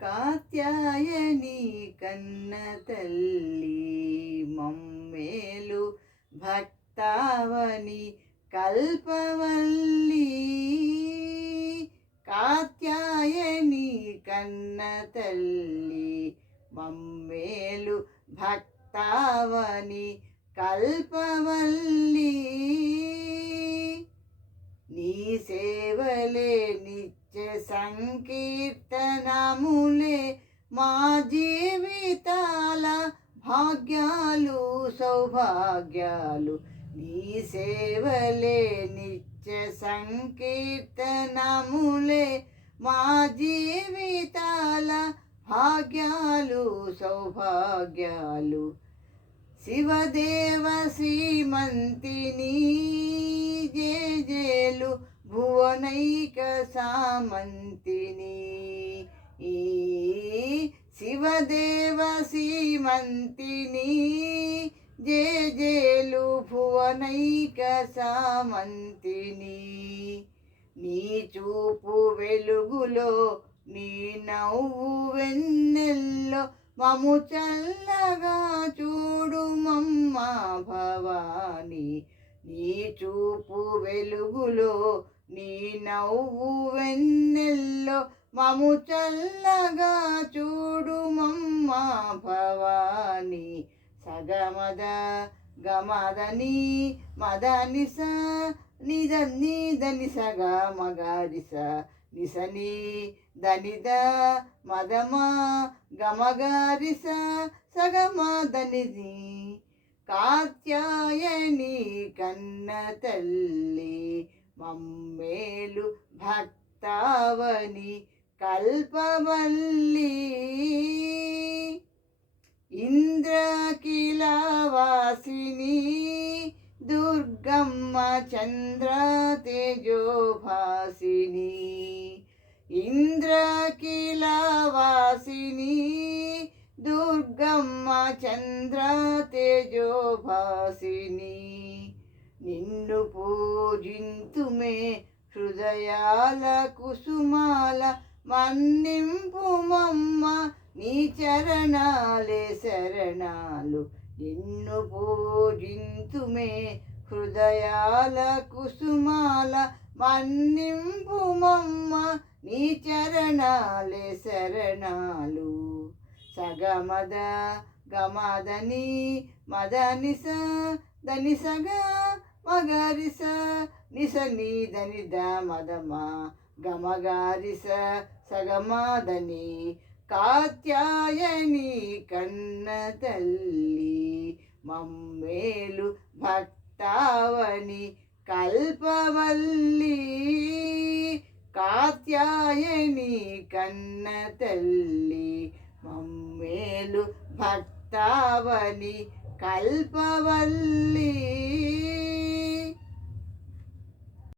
కాత్యాయని కన్న తల్లి మమ్మేలు భక్తావని కల్పవల్లి. కాత్యాయని కన్న తల్లి మమ్మేలు భక్తావని కల్పవల్లి. నీ సేవలే నిత్య సంకీర్తనములే మా జీవితాల భాగ్యాలు సౌభాగ్యాలు. నీ సేవలే నిత్య సంకీర్తనములే మా జీవితాల భాగ్యాలు సౌభాగ్యాలు. శివదేవ శ్రీమంతిని జేజేలు భువనైక సామంతిని. శివదేవ శ్రీమంతిని జేజేలు భువనైక సామంతిని. నీ చూపు వెలుగులో నీ నవ్వు వెన్నెల్లో మము చల్లగా చూడు మమ్మ భవాని. నీ చూపు వెలుగులో నీ నవ్వు వెన్నెల్లో మము చల్లగా చూడు మమ్మ భవాని. సగమద గమదని మదనిస నిదని దని సగ మగారిస నిసని దనిద మదమా గమగారిస సగమా దనిది. కాత్యాయని కన్న తల్లి మమ్మేలు భక్తావని కల్పవల్లి. ఇంద్రకిలవాసిని దుర్గమ్మ చంద్ర తేజోభాసిని. ఇంద్రకిలవాసిని దుర్గమ్మ చంద్ర తేజోభాసిని. నిన్ను పూజింతుమే హృదయాల కుసుమాల మన్నింపు మమ్మ నీ చరణాలే శరణాలు. నిన్ను పూజింతుమే హృదయాల కుసుమాల మన్నింపు మమ్మ నీ చరణాలే శరణాలు. సగమద గమదని మదనిస దని సగ మగరిస నిసని దని ద మదమా గమగారిస సగమాదని. కాత్యాయని కన్న తల్లి మమ్మేలు భక్తావని కల్పవల్లి. కాత్యాయని కన్న తల్లి మమ్మేలు భక్తావని కల్పవల్లి.